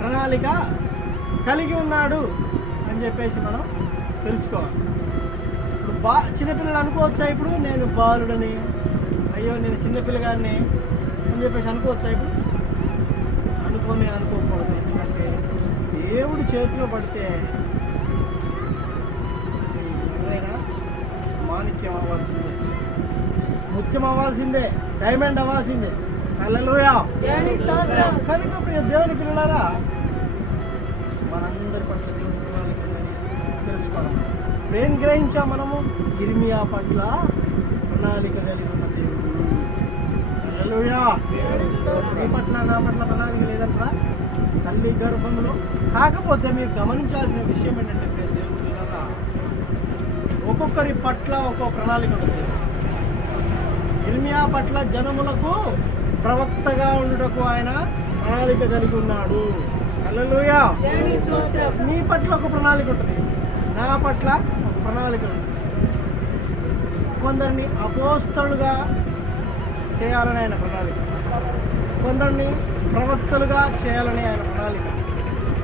ప్రణాళిక కలిగి ఉన్నాడు అని చెప్పేసి మనం తెలుసుకోవాలి. ఇప్పుడు బా చిన్నపిల్లలు అనుకోవచ్చా ఇప్పుడు? నేను బాలుడని అయ్యో నేను చిన్నపిల్లగాడిని అని చెప్పేసి అనుకోవచ్చా ఇప్పుడు? అనుకోని అనుకోకూడదు. ఎందుకంటే దేవుడి చేతిలో పడితే ఎవరైనా మాణిక్యం అవ్వాల్సిందే. ముత్యం అవ్వాల్సిందే. డైమండ్ అవ్వాల్సిందే. కనుక ప్రియ దేవుని పిల్లలారా మనందరి పట్ల దేవుని ఉందని తెలుసుకోవాలి. ఏం గ్రహించాం మనము ఇర్మియా పట్ల ప్రణాళిక కలిగి ఉన్న దేవుడు. మీ పట్ల నా పట్ల ప్రణాళిక లేదంటారా? తల్లి గర్భంలో కాకపోతే మీరు గమనించాల్సిన విషయం ఏంటంటే ప్రియ దేవుని పిల్లలారా ఒక్కొక్కరి పట్ల ఒక్కొక్క ప్రణాళిక ఉంటుంది. ఇర్మియా పట్ల జనములకు ప్రవక్తగా ఉండుటకు ఆయన ప్రణాళిక కలిగి ఉన్నాడు. హల్లెలూయా. నీ పట్ల ఒక ప్రణాళిక ఉంటుంది. నా పట్ల ఒక ప్రణాళిక ఉంటుంది. కొందరిని అపోస్తలుగా చేయాలని ఆయన ప్రణాళిక. కొందరిని ప్రవక్తలుగా చేయాలని ఆయన ప్రణాళిక.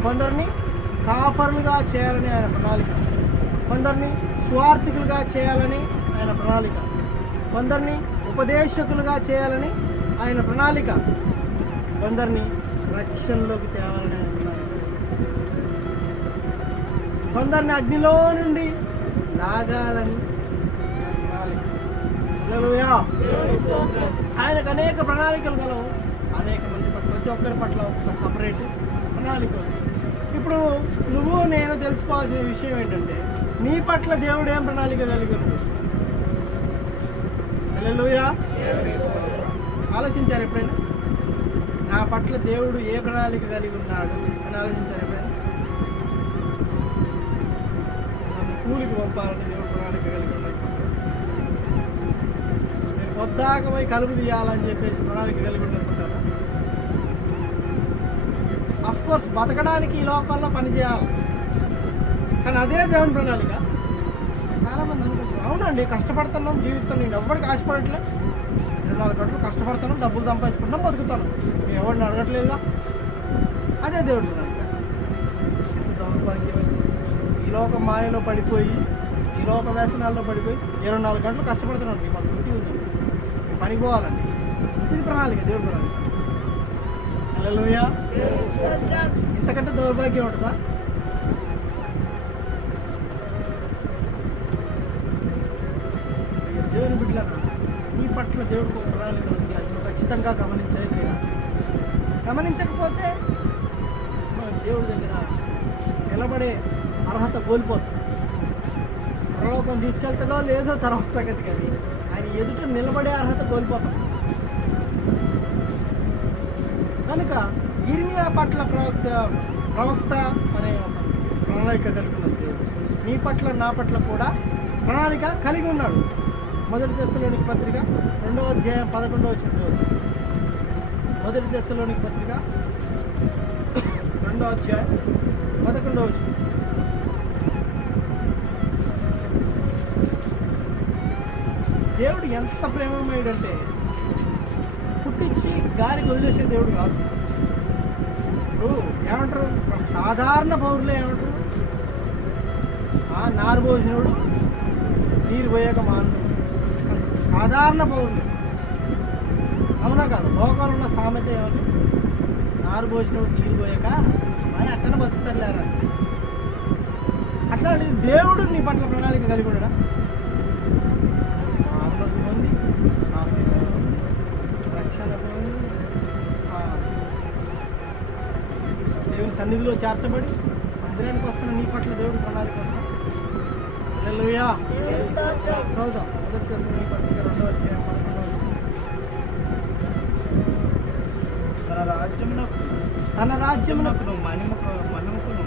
కొందరిని కాపరులుగా చేయాలని ఆయన ప్రణాళిక. కొందరిని స్వార్థికులుగా చేయాలని ఆయన ప్రణాళిక. కొందరిని ఉపదేశకులుగా చేయాలని ఆయన ప్రణాళిక కొందరిని రక్షణలోకి తేవాలని కొందరిని అగ్నిలో నుండి లాగాలని ఆయనకు అనేక ప్రణాళికలు గలవు. అనేక మంది పట్ల ప్రతి ఒక్కరి పట్ల ఒక సపరేట్ ప్రణాళిక ఇప్పుడు నువ్వు నేను తెలుసుకోవాల్సిన విషయం ఏంటంటే నీ పట్ల దేవుడు ఏం ప్రణాళిక కలిగి ఉంది ఆలోచించారు ఎప్పుడైనా? నా పట్ల దేవుడు ఏ ప్రణాళిక కలిగి ఉన్నాడు అని ఆలోచించారు ఎప్పుడైనా? కూలికి పంపాలని దేవుడు ప్రణాళిక కలిగి ఉన్నాడు. నేను పొద్దాక పోయి కలుపు తీయాలని చెప్పేసి ప్రణాళిక కలిగి ఉండాలనుకుంటారు కోర్స్ బతకడానికి ఈ లోకంలో పనిచేయాలి కానీ అదే దేవుని ప్రణాళిక. చాలా మంది అవునండి కష్టపడుతున్నాం జీవితం నేను ఎవరికి ఆశపడట్లే. రెండు నాలుగు గంటలు కష్టపడుతున్నాం డబ్బులు సంపాదించుకుంటున్నాం బతుకుతాను నేను ఎవరిని అడగట్లేదుగా? అదే దేవుడు దౌర్భాగ్యం ఈ లోక మాయలో పడిపోయి ఈ లోక వ్యసనాల్లో పడిపోయి ఇరవై నాలుగు గంటలు కష్టపడుతున్నాను మాకు డ్యూటీ ఉంది. పనికి పోవాలండి. ఇది ప్రణాళిక దేవుడు ప్రణాళిక. హల్లెలూయా. ఇంతకంటే దౌర్భాగ్యం ఉంటుందా? దేవుని బిడ్డలారా మీ దేవుడికి ఒక ప్రణాళిక ఉంది. అది ఖచ్చితంగా గమనించేది కదా. గమనించకపోతే మన దేవుడి దగ్గర నిలబడే అర్హత కోల్పోతాం. పరలోకం తీసుకెళ్తాడో లేదో తర్వాత సంగతి కానీ ఆయన ఎదుట నిలబడే అర్హత కోల్పోతాం. కనుక ఇర్మియా పట్ల ప్రవక్త ప్రవక్త అనే ప్రణాళిక కలిగి ఉన్న నీ పట్ల నా పట్ల కూడా ప్రణాళిక కలిగి ఉన్నాడు. మొదటి దశలోనికి పత్రిక రెండవ అధ్యాయం పదకొండవ వచ్చిన మొదటి దశలోనికి పత్రిక రెండవ అధ్యాయం పదకొండవ వచ్చిన దేవుడు ఎంత ప్రేమమయుడంటే పుట్టించి గాలికి వదిలేసే దేవుడు కాదు. ఇప్పుడు ఏమంటారు? సాధారణ పౌరులు ఏమంటారు? ఆ నారు పోసినోడు నీరు పోయాక మాను సాధారణ పౌరులు అవునా కాదు? లోకంలో ఉన్న సామెత ఏమంటే నారు పోసినోడు నీరు పోయాక మరి అట్టనే బతుకుతారులేరా అట్లాంటిది దేవుడు నీ పట్ల ప్రణాళిక కలిగి ఉండడా ఉంది రక్షణ దేవుని సన్నిధిలో చేర్చబడి మందిరానికి వస్తున్న నీ పట్ల దేవుడు ప్రణాళిక ఉందా? మొదటి దశలోని పత్రిక రెండవ అధ్యాయం పదకొండవ. తన రాజ్యమునకు తన రాజ్యమునకు మహిమకు మహిమకును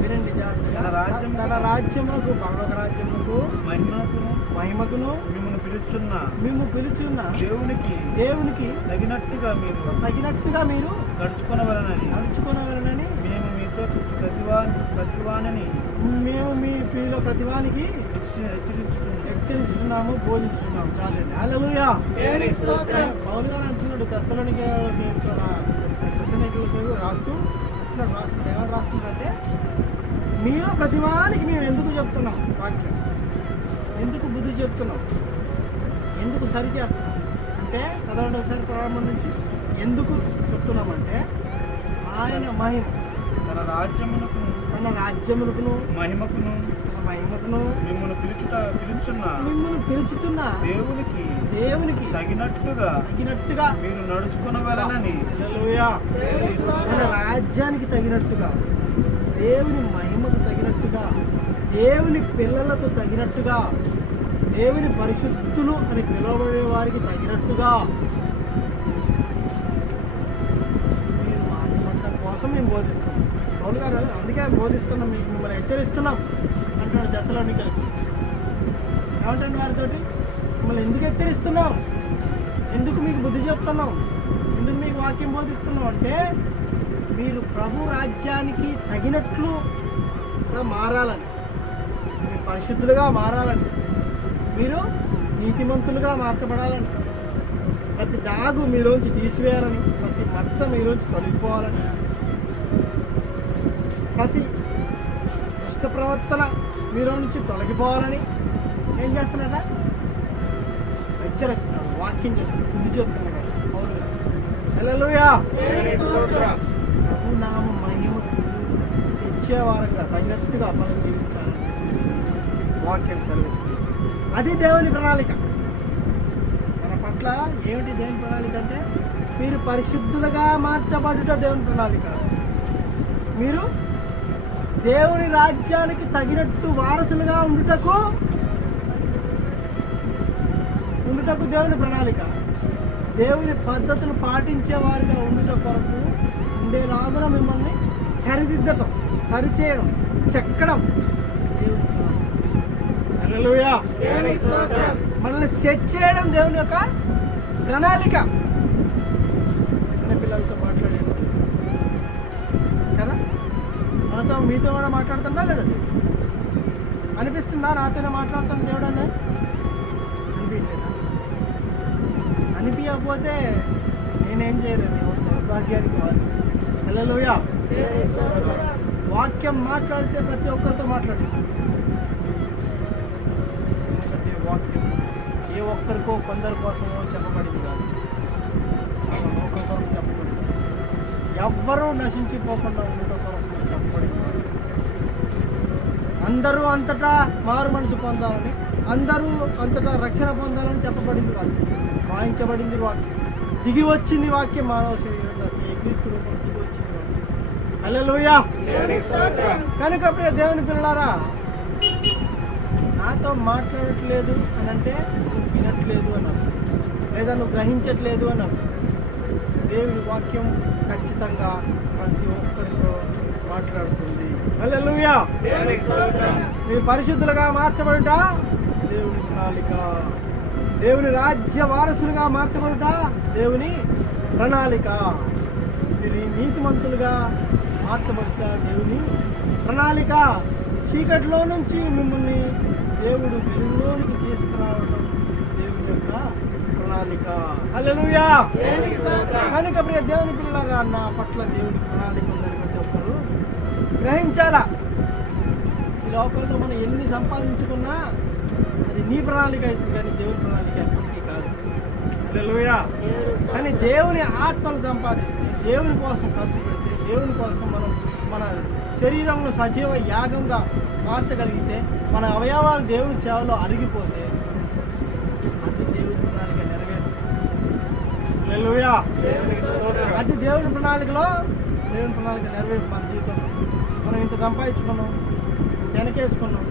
వినండి. తన రాజ్యము- తన రాజ్యమునకు పరలోక రాజ్యమునకు మహిమకును మహిమకును మిమ్మల్ని పిలుచున్న మేము పిలుచున్న దేవునికి దేవునికి తగినట్టుగా మీరు తగినట్టుగా మీరు గడుచుకొనవలనని నడుచుకోనవలనని మేము మీతో ప్రతివా ప్రతివానని మేము మీ మీలో ప్రతివానికి హెచ్చరిస్తున్నాము బోధించుతున్నాము చాలండి. స్తోత్రం. పౌలు గారు అంటున్నాడు దశలోనికి కొరింథీయులకు రాస్తూ అట్లా రాస్తుంది ఏమని రాస్తుందంటే మీరు ప్రతివానికి మేము ఎందుకు చెప్తున్నాం? వాక్యం. ఎందుకు బుద్ధి చెప్తున్నాం? ఎందుకు సరి చేస్తున్నాం? అంటే చదవండి ఒకసారి ప్రారంభం నుంచి ఎందుకు చెప్తున్నామంటే ఆయన మహిమ తన రాజ్యమునకును తన రాజ్యములకును మహిమకును మహిమకును మిమ్మల్ని పిలుచుట పిలుచున్న మిమ్మల్ని పిలుచుచున్న దేవునికి దేవునికి తగినట్టుగా తగినట్టుగా మీరు నడుచుకునవలనని. మన. రాజ్యానికి తగినట్టుగా దేవుని మహిమకు తగినట్టుగా దేవుని పిల్లలకు తగినట్టుగా దేవుని పరిశుద్ధులు అని పిలువబడే వారికి తగినట్టుగా మీరు మార్చబడటం కోసం మేము బోధిస్తున్నాం. పౌలు గారు అందుకే బోధిస్తున్నాం మీకు మిమ్మల్ని హెచ్చరిస్తున్నాం అంటున్నాడు దశలోని కలిపి ఏమంటండి వారితోటి? మిమ్మల్ని ఎందుకు హెచ్చరిస్తున్నాం? ఎందుకు మీకు బుద్ధి చెప్తున్నాం? ఎందుకు మీకు వాక్యం బోధిస్తున్నాం అంటే మీరు ప్రభు రాజ్యానికి తగినట్లు మారాలని. మీరు పరిశుద్ధులుగా మారాలని. మీరు నీతిమంతులుగా మార్చబడాలని. ప్రతి దాగు మీలోంచి తీసివేయాలని ప్రతి మచ్చ మీలోంచి తొలగిపోవాలని. ప్రతి ఇష్ట ప్రవర్తన మీలో నుంచి తొలగిపోవాలని ఏం చేస్తున్నాడ హెచ్చరిస్తున్నాడు వాక్యం చెప్తున్నాడు బుద్ధి చెప్తున్నాడు పౌలు నామ మహిమ తెచ్చేవారంగా తగినట్టుగా మనం జీవించాలని వాక్యం సెలవిస్తుంది. అది దేవుని ప్రణాళిక. మన పట్ల ఏమిటి దేవుని ప్రణాళిక అంటే? మీరు పరిశుద్ధులుగా మార్చబడుట దేవుని ప్రణాళిక. మీరు దేవుని రాజ్యానికి తగినట్టు వారసులుగా ఉండుటకు ఉండుటకు దేవుని ప్రణాళిక. దేవుని పద్ధతులు పాటించేవారిగా ఉండుట కొరకు ఉండేలాగున మిమ్మల్ని సరిదిద్దటం సరిచేయడం చెక్కడం. దేవుని మనల్ని సెట్ చేయడం దేవుని యొక్క ప్రణాళిక. చిన్న పిల్లలతో మాట్లాడేటప్పుడు మనతో మీతో కూడా మాట్లాడుతుందా లేదా? అనిపిస్తుందా? నాతోనే మాట్లాడుతుంది దేవుడనే? అనిపించలేదా? అనిపించకపోతే నేనేం చేయలేను. భాగ్యానికి దౌర్భాగ్యానికి వారు. హల్లెలూయా. వాక్యం మాట్లాడితే ప్రతి ఒక్కరితో మాట్లాడుతుంది ఎందుకంటే వాక్యం ఏ ఒక్కరికో కొందరి కోసమో చెప్పబడింది కాదు. మన లోకం కొరకు చెప్పబడింది. ఎవ్వరూ నశించిపోకుండా ఉండటం అందరూ అంతటా మారు మనసు పొందాలని అందరూ అంతటా రక్షణ పొందాలని చెప్పబడింది కాదు వాయించబడింది వాక్యం దిగి వచ్చింది వాక్యం మానవ శరీరంగా క్రీస్తు రూపం దిగి వచ్చింది వాక్యం. కనుక ప్రియ దేవుని పిల్లలారా నాతో మాట్లాడట్లేదు అని అంటే నువ్వు వినట్లేదు అని అర్థం. లేదా నువ్వు గ్రహించట్లేదు అని అర్థం. దేవుని వాక్యం ఖచ్చితంగా మాట్లాడుతుంది. హల్లెలూయా. మీరు పరిశుద్ధులుగా మార్చబడుట దేవుని ప్రణాళిక. దేవుని రాజ్య వారసులుగా మార్చబడుట దేవుని ప్రణాళిక. మీరు నీతిమంతులుగా మార్చబడుట దేవుని ప్రణాళిక. చీకటిలో నుంచి మిమ్మల్ని దేవుడు వెలుగులోనికి తీసుకురావడం దేవుని యొక్క ప్రణాళిక. హల్లెలూయా. కనుక ప్రియ దేవుని పిల్లలారా నా పట్ల దేవుని ప్రణాళిక గ్రహించాలా? ఈ లోకంలో మనం ఎన్ని సంపాదించుకున్నా అది నీ ప్రణాళిక అవుతుంది కానీ దేవుని ప్రణాళిక ఎప్పటికీ కాదు. కానీ దేవుని ఆత్మను సంపాదిస్తే దేవుని కోసం ఖర్చు పెడితే దేవుని కోసం మనం మన శరీరంలో సజీవ యాగంగా మార్చగలిగితే మన అవయవాలు దేవుని సేవలో అరిగిపోతే అది దేవుని ప్రణాళిక నెరవేరు. అది దేవుని ప్రణాళికలో దేవుని ప్రణాళిక నెరవేరు మన జీవితంలో. ఇంత సంపాదించుకున్నాం వెనకేసుకున్నాం.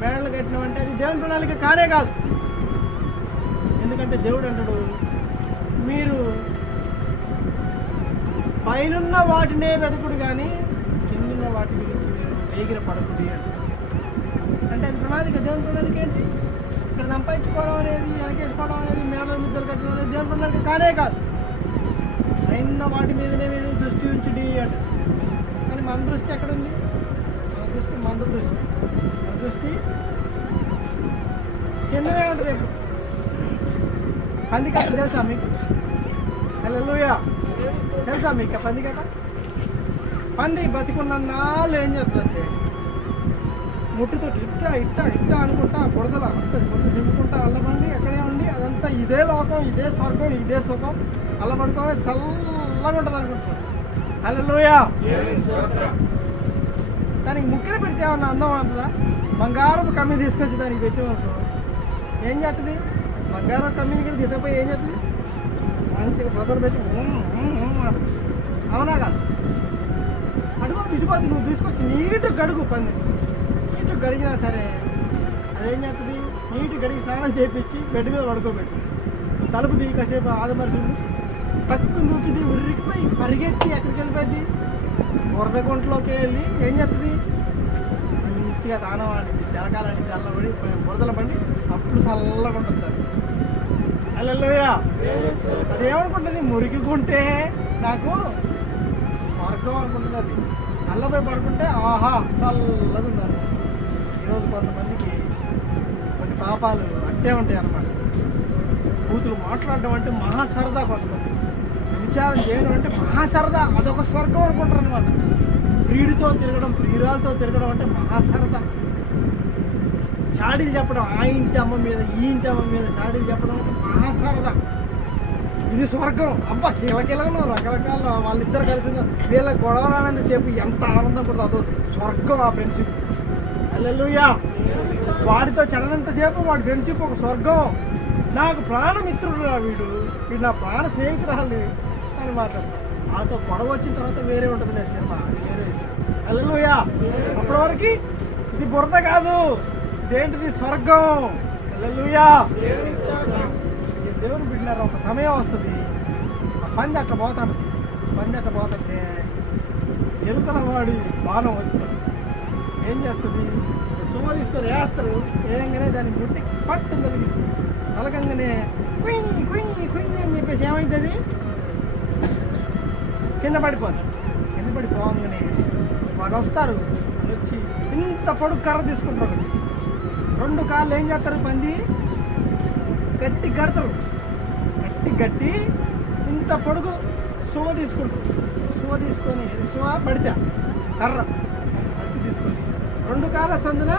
మేడలు కట్టినామంటే అది దేవుని ప్రణాళిక కానే కాదు. ఎందుకంటే దేవుడు అంటాడు మీరు పైనున్న వాటినే వెతకుడు కానీ కిందున్న వాటి గురించి వేగిర పడకుడి అంటే అది ప్రణాళిక దేవుని ప్రణాళిక ఏంటి? ఇక్కడ సంపాదించుకోవడం అనేది వెనకేసుకోవడం అనేది మేడల ముద్దలు కట్టడం అనేది దేవుని ప్రణాళిక కానే కాదు. పైన వాటి మీదనే మీద దృష్టి ఉంచుడి అంటే మన దృష్టి ఎక్కడుంది? మన దృష్టి మంద దృష్టి. మన దృష్టి కిందనే ఉంటుంది పంది కథ తెలుసా మీకు? హల్లెలూయా. తెలుసా మీకు పంది కథ పంది బతికున్న నాళ్ళు ఏం చేస్తుందంటే ముట్టుతో ఇట్టా ఇట్టా ఇట్టా అనుకుంటా బుడదల అంత బుడద జిమ్ముకుంటా అల్లబండి ఎక్కడే ఉండి అదంతా ఇదే లోకం ఇదే స్వర్గం ఇదే సుఖం. అల్లబడుకోవాలి చల్లగా ఉంటుంది అనుకుంటున్నాను దానికి ముక్కిన పెడితే ఏమన్నా అందం అంటుందా బంగారపు కమ్మి తీసుకొచ్చి దానికి పెట్టేమనుకో ఏం చేస్తుంది బంగారం కమ్మిని కూడా తీసుకుపోయి ఏం చేస్తుంది మంచిగా బొదలు పెట్టి. అవునా కాదు? అడుగు ఇటుపోద్ది నువ్వు తీసుకొచ్చి నీటు గడుగు పంది నీటు గడిగినా సరే అదేం చేస్తుంది నీటి గడిగి స్నానం చేపించి బెడ్ మీద పడుకోబెట్టు. తలుపు దిగి కాసేపు ఆదమరుచుంది పక్కన దూకింది ఉర్రికిపోయి పరిగెత్తి ఎక్కడికి వెళ్ళిపోయింది బురద గుంటలోకి వెళ్ళి ఏం చేస్తుంది మంచిగా దానం ఆడింది. తెలకాలండి తెల్లబడి బురదల పండి అప్పుడు చల్లగా ఉంటుంది అల్లెల్లోయా అదేమనుకుంటుంది మురికి గుంటే నాకు స్వర్గం అనుకుంటుంది అది. అల్లపోయి పడుకుంటే ఆహా చల్లగా ఉందని ఈరోజు కొంతమందికి కొన్ని పాపాలు అట్టే ఉంటాయి అన్నమాట కూతురు మాట్లాడడం అంటే మహా సరదా కొంతమంది విచారం చేయడం అంటే మహా సరదా అదొక స్వర్గం అనుకుంటారు అనమాట ప్రియుడితో తిరగడం ప్రియురాలతో తిరగడం అంటే మహా సరదా చాడీలు చెప్పడం ఆ ఇంటి అమ్మ మీద ఈ ఇంటి అమ్మ మీద చాడీలు చెప్పడం అంటే మహా సరదా ఇది స్వర్గం. అబ్బా కిలకిలలో రకరకాల వాళ్ళిద్దరు కలిసి వీళ్ళ గొడవ సేపు ఎంత ఆనందం కూడా అదో స్వర్గం ఆ ఫ్రెండ్షిప్ అల్లెలుయా వాడితో చెడనంతసేపు వాడి ఫ్రెండ్షిప్ ఒక స్వర్గం. నాకు ప్రాణమిత్రుడు రా వీడు. వీడు నా ప్రాణ స్నేహితురాలు. అని మాట్లాడు. వాళ్ళతో గొడవ వచ్చిన తర్వాత వేరే ఉంటుంది లేదు సినిమా. అది వేరే విషయం. అల్లెలుయా! అప్పటి వరకు ఇది బురద కాదు. ఇదేంటిది స్వర్గం? అల్లెలుయా! దేవుని బిడ్డారు ఒక సమయం వస్తుంది. ఆ పంది అట్లా పోతాడు పంది అట్లా పోతుంటే ఎరుకల వాడి బాణం వస్తుంది. ఏం చేస్తుంది? సుమ తీసుకొని వేస్తారు. వేయంగానే దాన్ని గుట్టి పట్టు తగిలింది తలకంగానే కుయ్ కుయ్ కుయ్యి అని చెప్పేసి ఏమైతుంది కింద పడిపోదు. కింద పడిపోగానే వారు వస్తారు. వాళ్ళు వచ్చి ఇంత పొడుగు కర్ర తీసుకుంటారు. రెండు కాళ్ళు ఏం చేస్తారు పంది? గట్టి కడతారు గట్టి గట్టి ఇంత పొడుగు సువ తీసుకుంటారు. సువ తీసుకొని సువ పడితే కర్ర పట్టి తీసుకొని రెండు కాళ్ళ సందున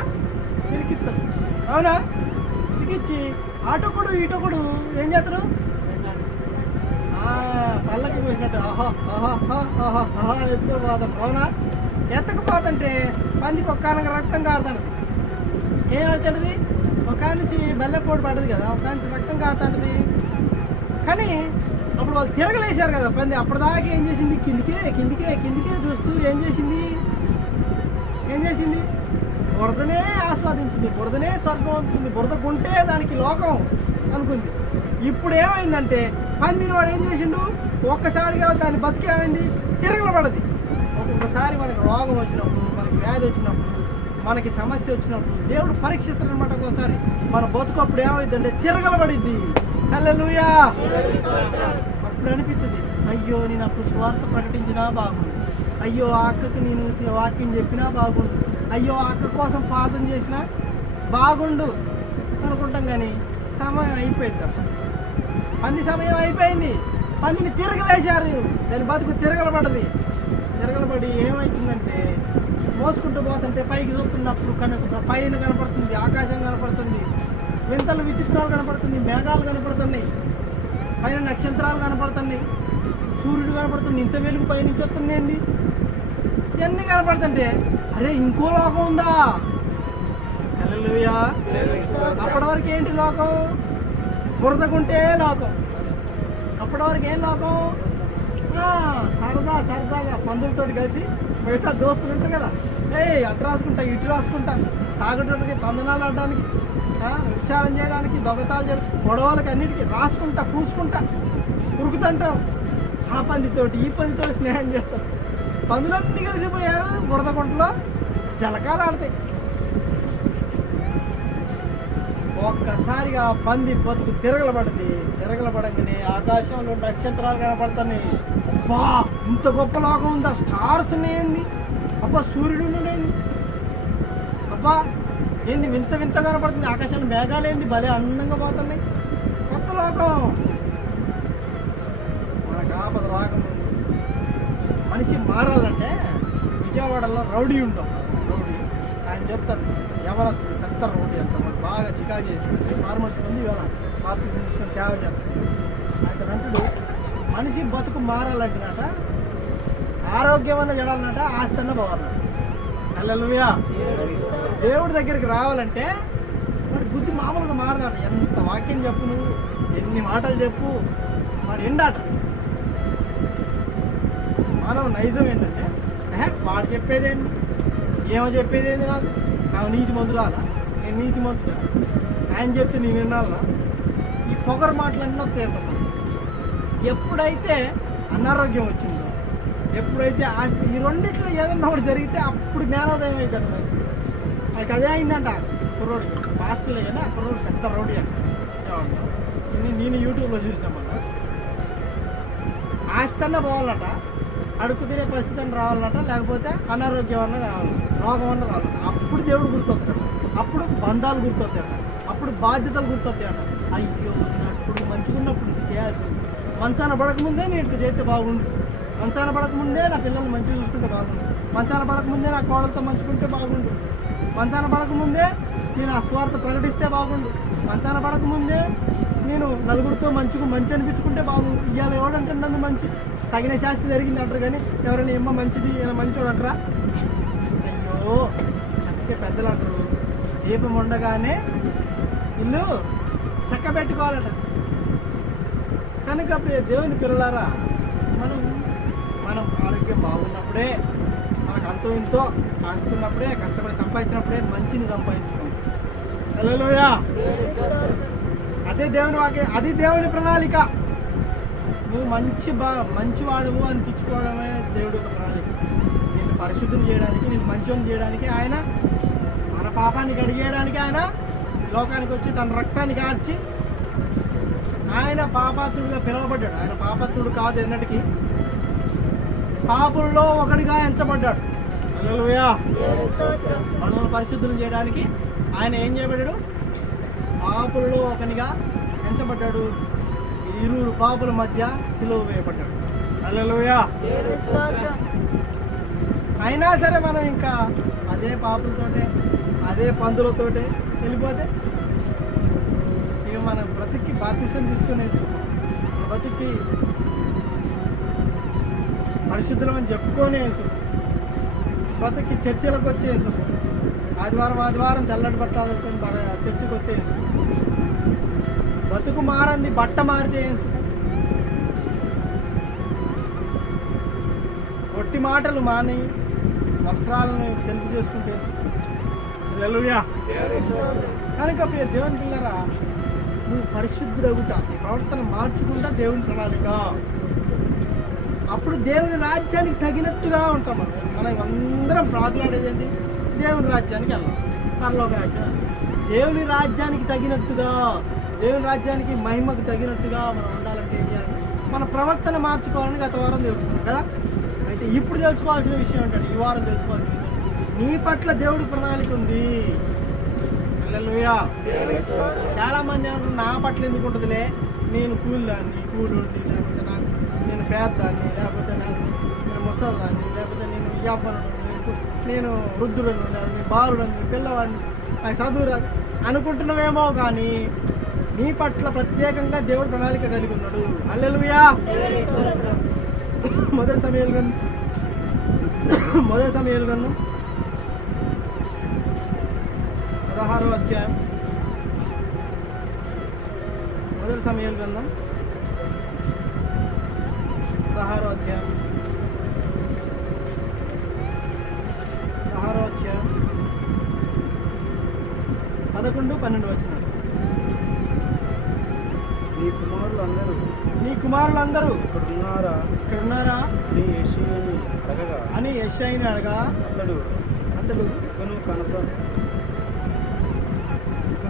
తిరిగిస్తారు అవునా? తిరిగిచ్చి అటొకడు కూడా ఏం చేస్తారు? ఆ, పళ్ళకి పోసినట్టు ఆహా ఆహా ఆహా, ఆహా ఎత్తుకోపోతాం అవునా? ఎత్తకపోతుంటే పందికి ఒక్క కానక రక్తం కారుతాడు ఏమవుతుంది ఒక నుంచి బెల్లపోటు పడదు కదా ఒక నుంచి రక్తం కారుతాంటది. కానీ అప్పుడు వాళ్ళు తిరగలేశారు కదా పంది. అప్పటిదాకా ఏం చేసింది? కిందికే కిందికే కిందికే చూస్తూ ఏం చేసింది? ఏం చేసింది? బురదనే ఆస్వాదించింది. బురదనే స్వర్గం అవుతుంది. బురద కొంటే దానికి లోకం అనుకుంది. ఇప్పుడు ఏమైందంటే పందిని వాడు ఏం చేసిండు? ఒక్కసారిగా దాన్ని బతికేమైంది తిరగబడది. ఒక్కొక్కసారి మనకి రోగం వచ్చినప్పుడు మనకి వ్యాధి వచ్చినప్పుడు మనకి సమస్య వచ్చినప్పుడు దేవుడు పరీక్షిస్తాడనమాట ఒక్కోసారి. మన బతుకప్పుడు ఏమైందంటే తిరగలబడిద్ది హల్లెలూయా. అప్పుడు అనిపిస్తుంది అయ్యో నేను అప్పుడు స్వార్థ ప్రకటించినా బాగుండు. అయ్యో ఆ అక్కకి నేను వాక్యం చెప్పినా బాగుండు. అయ్యో అక్క కోసం ప్రార్థన చేసినా బాగుండు. అనుకుంటాం కానీ సమయం అయిపోయింది అప్పుడు. పంది సమయం అయిపోయింది. పందిని తిరగలేశారు. దాని బతుకు తిరగలబడది తిరగలబడి ఏమవుతుందంటే మోసుకుంటూ పోతుంటే పైకి చూస్తున్నప్పుడు కనుక పైన కనపడుతుంది ఆకాశం కనపడుతుంది వింతలు విచిత్రాలు కనపడుతుంది మేఘాలు కనపడుతున్నాయి పైన నక్షత్రాలు కనపడుతున్నాయి సూర్యుడు కనపడుతుంది ఇంత వెలుగు పైనుంచి వస్తుంది ఏంది ఇవన్నీ కనపడుతుంటే అరే ఇంకో లోకం ఉందా? అప్పటి వరకు ఏంటి లోకం? బురదకుంటే లోకం. అప్పటి వరకు ఏం లోకం? సరదా సరదాగా పందులతోటి కలిసి మిగతా దోస్తులు ఉంటారు కదా. ఏ అటు రాసుకుంటా ఇటు రాసుకుంటా. తాగడానికి తందనాలు ఆడడానికి ఉచ్చారం చేయడానికి దొంగతాలు చేయడం గొడవలకి అన్నిటికీ రాసుకుంటా పూసుకుంటా ఉరుకుతుంటాం. ఆ పందితోటి ఈ పందితోటి స్నేహం చేస్తాం. పందులన్నీ కలిసిపోయాడు బురద గుంటలో జలకాలు ఆడతాయి. ఒక్కసారిగా పంది బతుకు తిరగలబడింది. తిరగలబడంగానే ఆకాశంలో నక్షత్రాలు కనపడుతున్నాయి. అబ్బా ఇంత గొప్ప లోకం ఉందా? స్టార్స్ ఉన్నాయండి. అబ్బా సూర్యుడు ఉన్నాయండి అబ్బా ఏంది వింత వింత కనపడుతుంది. ఆకాశంలో మేఘాలు ఏంది? భలే అందంగా పోతున్నాయి. కొత్త లోకం. మనకు ఆపద రాకముందు మనిషి మారాలంటే విజయవాడలో రౌడీ ఉండవు రౌడీ. ఆయన చెప్తాను ఎవరస్తుంది పెద్ద రోడ్డు ఎంత బాగా చికా చేసి ఫార్మర్స్ ఉంది ఇవాళ పార్టీ తీసుకొని సేవ చేస్తారు ఆయన అంటుడు మనిషి బతుకు మారాలంటున్నట ఆరోగ్యం అన్న జడాలన్నట ఆస్తి అన్న పోవాలన్నట దేవుడి దగ్గరికి రావాలంటే మరి బుద్ధి మామూలుగా మారదాట. ఎంత వాక్యం చెప్పు నువ్వు ఎన్ని మాటలు చెప్పు వాడు ఎండాట. మానవ నైజం ఏంటంటే వాడు చెప్పేదేంది? ఏమో చెప్పేదేంది నాకు? నా నీతి మంతురాలా? నీతి మంతుడా ఆయన చెప్తే నేను వినాలా ఈ పొగరు మాటలన్నీ వస్తాయి ఎప్పుడైతే అనారోగ్యం వచ్చిందో ఎప్పుడైతే ఆస్తి ఈ రెండిట్లో ఏదన్నా ఒకటి జరిగితే అప్పుడు జ్ఞానోదయం అయిందంట మనిషి ఆయనకి అదే అయిందంట. కుర్రోడు హాస్టల్ కానీ ఆ కుర్రోడు పెద్ద రోడ్డు అంట. నేను యూట్యూబ్లో చూసిన ఆస్తన్న పోవాలట. అడుగు తినే పరిస్థితి రావాలంట. లేకపోతే అనారోగ్యం అన్న కావాలి రోగం అన్న కావాలి అప్పుడు దేవుడు గుర్తొస్తాడు. అప్పుడు బంధాలు గుర్తొస్తాయట అప్పుడు బాధ్యతలు గుర్తొస్తాయట అయ్యో నేను అప్పుడు మంచిగున్నప్పుడు ఇది చేయాల్సింది. మంచాన పడకముందే నేను ఇట్లా చేస్తే బాగుండు. మంచాన పడకముందే నా పిల్లల్ని మంచిగా చూసుకుంటే బాగుండు. మంచాన పడకముందే నా కోడలతో మంచుకుంటే బాగుండు. మంచాన పడకముందే నేను ఆ స్వార్థ ప్రకటిస్తే బాగుండు. మంచాన పడకముందే నేను నలుగురితో మంచిగా మంచి అనిపించుకుంటే బాగుండు. ఇవాళ ఎవడంటే నన్ను మంచి? తగిన శాస్తి జరిగింది అంటారు కానీ ఎవరైనా ఏమో మంచిది? ఈయన మంచోడు అంటారా? అయ్యో అందుకే పెద్దలు అంటారు. దీపం ఉండగానే ఇల్లు చక్కబెట్టుకోవాలట. కనుక ప్రియ దేవుని పిల్లలారా మనం మనం ఆరోగ్యం బాగున్నప్పుడే మనకు అంతో ఇంతో ఆస్తున్నప్పుడే కష్టపడి సంపాదించినప్పుడే మంచిని సంపాదించుకోండి అదే దేవుని వాకి అది దేవుని ప్రణాళిక. నువ్వు మంచి బా మంచివాడువు అనిపించుకోవడమే దేవుడి యొక్క ప్రణాళిక. నేను పరిశుద్ధం చేయడానికి నేను మంచిని చేయడానికి ఆయన పాపాన్ని కడిగేయడానికి ఆయన లోకానికి వచ్చి తన రక్తాన్ని కార్చి ఆయన పాపాత్ముడిగా పిలువబడ్డాడు. ఆయన పాపాత్ముడు కాదు ఎన్నటికీ. పాపుల్లో ఒకడిగా ఎంచబడ్డాడు. మనల్ని పరిశుద్ధులు చేయడానికి ఆయన ఏం చేయబడ్డాడు? పాపుల్లో ఒకనిగా ఎంచబడ్డాడు. ఇరువురు పాపుల మధ్య సిలువ వేయబడ్డాడు. హల్లెలూయా. అయినా సరే మనం ఇంకా అదే పాపులతోటే అదే పందులతోటే వెళ్ళిపోతే ఇక మనం బ్రతికి బాధ్యతను తీసుకునే బ్రతికి పరిశుద్ధులం అని చెప్పుకోనే బ్రతికి చర్చలకు వచ్చేసు ఆదివారం ఆదివారం తెల్లటి బట్టలు చర్చకు వచ్చేసు బతుకు మారంది బట్ట మారితే కొట్టి మాటలు మాని వస్త్రాలను తెలుపు చేసుకుంటే కనుక ప్రియ దేవుని పిల్లరా నువ్వు పరిశుద్ధుడగుట నీ ప్రవర్తన మార్చుకుంటా దేవుని ప్రణాళిక. అప్పుడు దేవుని రాజ్యానికి తగినట్టుగా ఉంటాం మనం. మనం అందరం ప్రార్థలాడేది ఏంటి? దేవుని రాజ్యానికి వెళ్ళాం. పరలోక రాజ్యం దేవుని రాజ్యానికి తగినట్టుగా దేవుని రాజ్యానికి మహిమకు తగినట్టుగా మనం ఉండాలంటే ఏం చేయాలి? మన ప్రవర్తన మార్చుకోవాలని గత వారం తెలుసుకున్నాం కదా? అయితే ఇప్పుడు తెలుసుకోవాల్సిన విషయం ఏంటంటే ఈ వారం తెలుసుకోవాల్సిన నీ పట్ల దేవుడి ప్రణాళిక ఉంది. చాలా మంది అనుకుంటారు నా పట్ల ఎందుకు ఉంటుందిలే? నేను కూలిదాన్ని కూలోడిని లేకపోతే నాకు నేను పేద్దాన్ని లేకపోతే నాకు నేను ముసలిదాన్ని లేకపోతే నేను వ్యాపారం నేను వృద్ధుడను లేకపోతే నేను బాలుడను పిల్లవాడిని నాకు చదువు రాదు. అనుకుంటున్నావేమో కానీ నీ పట్ల ప్రత్యేకంగా దేవుడు ప్రణాళిక కలిగి ఉన్నాడు. అల్లెలుయా మొదటి సమయంలో మొదటి సమయంలో పదహారో అధ్యాయం. మొదటి సమయాలు గ్రంథం. పదహారో అధ్యాయం. పదహారో అధ్యాయం. పదకొండు పన్నెండు వచ్చినాడు నీ కుమారులు అందరూ నీ కుమారులందరూ ఇక్కడ ఉన్నారా ఇక్కడ ఉన్నారా నీ యశుని అడగగా అని యశ్ఐని అడగా అతడు అతడు ఇకను కనస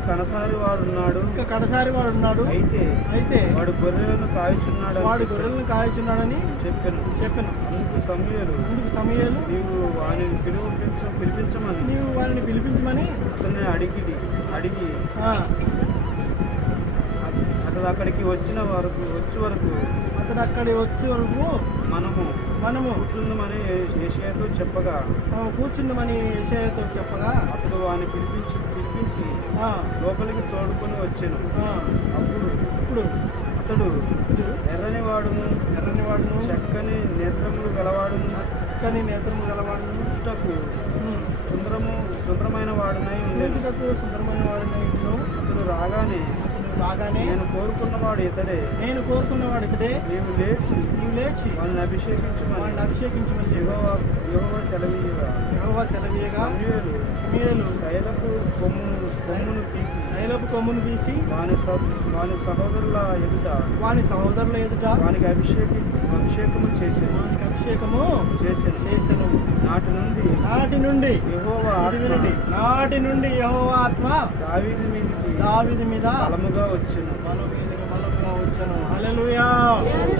కనసారి వాడు ఉన్నాడు ఇంకా కడసారి వాడు ఉన్నాడు అయితే అయితే వాడు గొర్రెలను కాయుచున్నాడు వాడు గొర్రెలను కాయచున్నాడని చెప్పాను. చెప్పాను. అందుకు సమయలు అందుకు సమయాలు నీవు వానిని పిలుపించ పిలిపించమని నీవు వాళ్ళని పిలిపించమని అతన్ని అడిగి అడిగి అతడు అక్కడికి వచ్చిన వరకు వచ్చే వరకు అతడు అక్కడి వచ్చే వరకు మనము మనము కూర్చుందమని ఏషియాతో చెప్పగా కూర్చుందామని యెషయాతో చెప్పగా అతడు వాని పిలిపించి లోపలికి తోడుకొని వచ్చాను. అప్పుడు ఇప్పుడు అతడు ఎర్రని వాడును ఎర్రని వాడును చక్కని నేత్రములు గలవాడును చక్కని నేత్రము గలవాడును చుట్టకు ఉమ్, సుందరము సుందరమైన వాడునై ఉండేది చూపుటకు సుందరమైన వాడిన అతడు రాగానే రాగానే నేను కోరుకున్నవాడు ఇతడే. నేను కోరుకున్నవాడు ఇతడే. నీవు లేచి నీవు లేచి వాళ్ళని అభిషేకించమని. అభిషేకించమని యెహోవా యెహోవా సెలవీయుగా యెహోవా సెలవీయగా సమూయేలు. మేలు తైలపు కొమ్ము కొమ్మును తీసి. తైలపు కొమ్మును తీసి వాని వాని సహోదరుల ఎదుట. వాని సహోదరుల ఎదుట వానికి అభిషేకి అభిషేకము చేసాను. వానికి అభిషేకము చేసాను. చేసెను. నాటి నుండి నాటి నుండి యెహోవా ఆత్మ. నాటి నుండి యెహోవా ఆత్మ. దావీదు మీదికి దావీదు మీద బలముగా వచ్చెను. బల మీదకి బలముగా వచ్చను.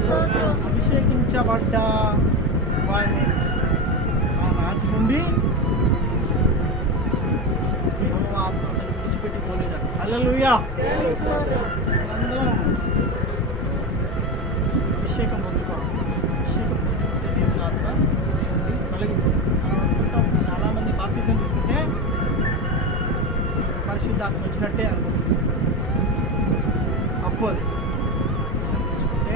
స్తోత్రం. అభిషేకించబడ్డ వారిని. ఆ నాటి నుండి యెహోవా ఆత్మ పరిశుద్ధాత్మ వచ్చినట్టే అనుకుంటుంది బాప్తిజం తీసుకుంటే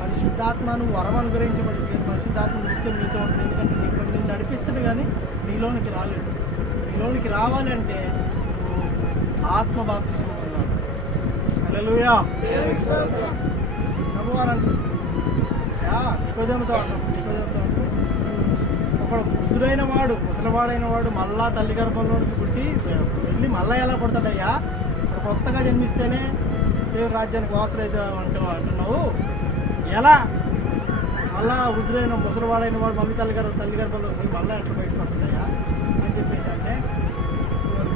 పరిశుద్ధాత్మను వరం అనుగ్రహించబడింది కానీ పరిశుద్ధాత్మ నిత్యం నీతో ఉంటుంది. ఎందుకంటే నీకు నిన్ను నడిపిస్తాడు కానీ నీలోనికి రాలేడు నీలోనికి రావాలంటే నువ్వు ఆత్మ బాప్తిజం పొందాలి స్తోత్రం. ప్రభువారు అంటారు యా నికోదేమతో అంటాం నికోదేమతో అంటారు అక్కడ వృద్ధుడైన వాడు ముసలివాడైన వాడు మళ్ళా తల్లి గర్భంలోకి పుట్టి వెళ్ళి మళ్ళా ఎలా కొడతాడయ్యా కొత్తగా జన్మిస్తేనే దేవుడు రాజ్యానికి వాసులైతే అంటూ అంటున్నావు. ఎలా? మళ్ళా వృద్ధుడైన ముసలివాడైన వాడు మళ్ళీ తల్లి గర్భ తల్లి గర్భంలో పోయి మళ్ళీ ఎట్లా బయటకు వస్తాడయ్యా అని చెప్పేసి అంటే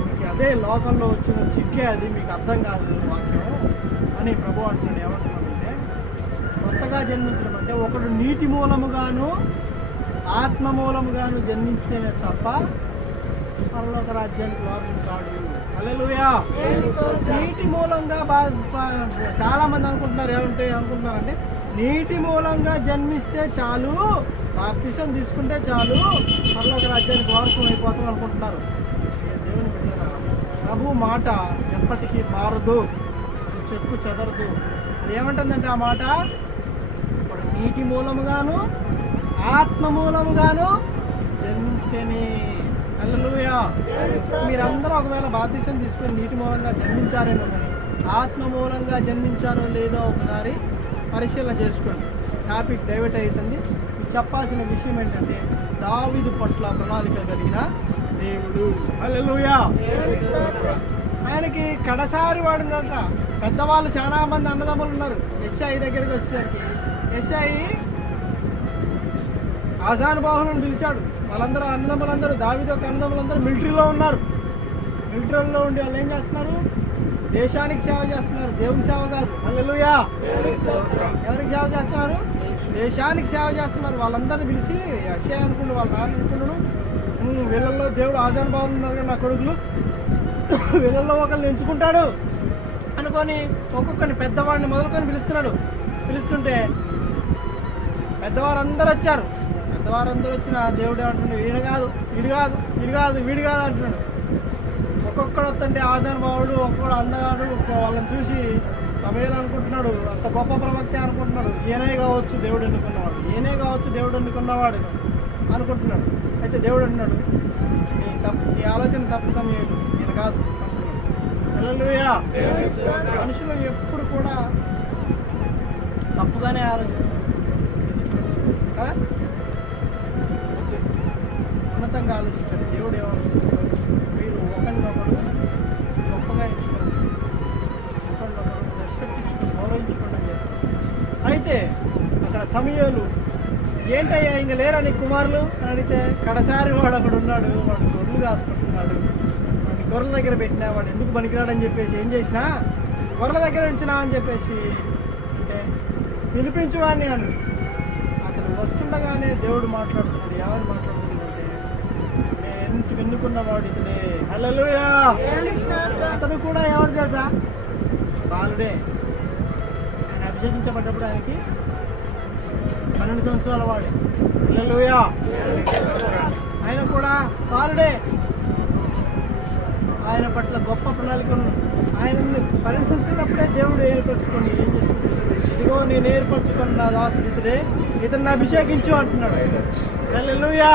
మీకు అదే లోకంలో వచ్చిన చిక్కే అది మీకు అర్థం కాదు వాక్యం అని ప్రభు అంటున్నాడు. ఏమంటున్నాడంటే కొత్తగా జన్మించడం అంటే ఒకడు నీటి మూలముగాను ఆత్మమూలముగాను జన్మించితేనే తప్ప పరలోక రాజ్యానికి వారసుడు కాడు. హల్లెలూయా. నీటి మూలంగా బా చాలా మంది అనుకుంటున్నారు ఏమంటే అనుకుంటున్నారంటే నీటి మూలంగా జన్మిస్తే చాలు బాప్తిసం తీసుకుంటే చాలు పరలోక రాజ్యానికి వారసం అయిపోతాం అనుకుంటున్నారు. దేవుని ప్రభు మాట ఎప్పటికీ మారదు చెక్కు చెదరదు. అది ఏమంటుందంటే ఆ మాట? ఇప్పుడు నీటి మూలముగాను ఆత్మ జన్మించని జన్మించితేనే మీరందరూ ఒకవేళ బాధ్యతను తీసుకొని నీటి మూలంగా జన్మించారేమో కానీ ఆత్మమూలంగా జన్మించారో లేదో ఒకసారి పరిశీలన చేసుకోండి. టాపిక్ డైవర్ట్ అవుతుంది. చెప్పాల్సిన విషయం ఏంటంటే దావిదు పట్ల ప్రణాళిక కలిగిన దేవుడు. హల్లెలూయా. ఆయనకి కడసారి వాడు పెద్దవాళ్ళు చాలా మంది అన్నదమ్ములు ఉన్నారు. ఎస్ఐ దగ్గరికి వచ్చేసరికి. ఎస్ఐ ఆజానుబాహులను పిలిచాడు. వాళ్ళందరూ అన్నదమ్ములందరూ దావిదో అన్నదమ్ములందరూ మిలిటరీలో ఉన్నారు. మిలిటరీలో ఉండి వాళ్ళు ఏం చేస్తున్నారు? దేశానికి సేవ చేస్తున్నారు. దేవుని సేవ కాదు. హల్లెలూయా. ఎవరికి సేవ చేస్తున్నారు? దేశానికి సేవ చేస్తున్నారు. వాళ్ళందరినీ పిలిచి ఎస్ఐ అనుకుంటూ వాళ్ళ నాన్న అనుకున్నాడు వీళ్ళల్లో దేవుడు ఆజాన్ బాబులు ఉన్నారు కదా నా కొడుకులు. వీళ్ళల్లో ఒకరిని ఎంచుకుంటాడు. అనుకొని ఒక్కొక్కరిని పెద్దవాడిని మొదలుకొని పిలుస్తున్నాడు. పిలుస్తుంటే పెద్దవారందరూ వచ్చారు. పెద్దవారందరూ వచ్చిన దేవుడు అంటున్నాడు వీడు కాదు వీడు కాదు వీడు కాదు వీడు కాదు అంటున్నాడు. ఒక్కొక్కడు వస్తుంటే ఆజాన్ బావుడు ఒక్కొక్కడు అందగాడు వాళ్ళని చూసి సమయం అనుకుంటున్నాడు అంత గొప్ప ప్రవక్తే అనుకుంటున్నాడు. ఈయనే కావచ్చు దేవుడు ఎన్నుకున్నవాడు ఈయనే కావచ్చు దేవుడు ఎన్నుకున్నవాడు అనుకుంటున్నాడు. అయితే దేవుడు అన్నాడు నీ తప్పు నీ ఆలోచన తప్పు సమయం ఈయన కాదు మనుషులు ఎప్పుడు కూడా తప్పుగానే ఆలోచిస్తారు. కదా? వద్దు. ఉన్నతంగా ఆలోచించండి. దేవుడు ఏమనుకుంటున్నాడు మీరు ఒకరినొకరు గొప్పగా ఎంచుకోండి. ఒకరినొకరు రెస్పెక్ట్ ఇచ్చుకొని గౌరవించుకోండి అని అయితే అక్కడ సమయాలు ఏంటయ్యా ఇంకా లేరా నీ కుమారులు? అని అడిగితే కడసారి వాడు అక్కడ ఉన్నాడు వాడు గొర్రెలు కాసుకుంటున్నాడు. వాడిని గొర్రెల దగ్గర పెట్టినా వాడు ఎందుకు పనికిరాడని చెప్పేసి ఏం చేసినా గొర్రెల దగ్గర ఉంచినా అని చెప్పేసి అంటే వినిపించువాడిని అని. అతను వస్తుండగానే దేవుడు మాట్లాడుతున్నాడు ఎవరు మాట్లాడుతున్నాడు ఎన్నుకున్నవాడు ఇతడే హల్లెలూయా! అతను కూడా ఎవరు తెలుసా? బాలుడే. ఆయన అభిషేకించబడ్డప్పుడు ఆయనకి పన్నెండు సంవత్సరాల వాడు. హల్లెలూయా! ఆయన కూడా బాలుడే. ఆయన పట్ల గొప్ప ప్రణాళికను ఆయన పన్నెండు సంవత్సరాలప్పుడే దేవుడు ఏర్పరచుకొని ఏం చేసుకుంటాడు ఇదిగో నేను ఏర్పరచుకున్న దాసు ఇతడే ఇతన్ని అభిషేకించు అంటున్నాడు హల్లెలూయా!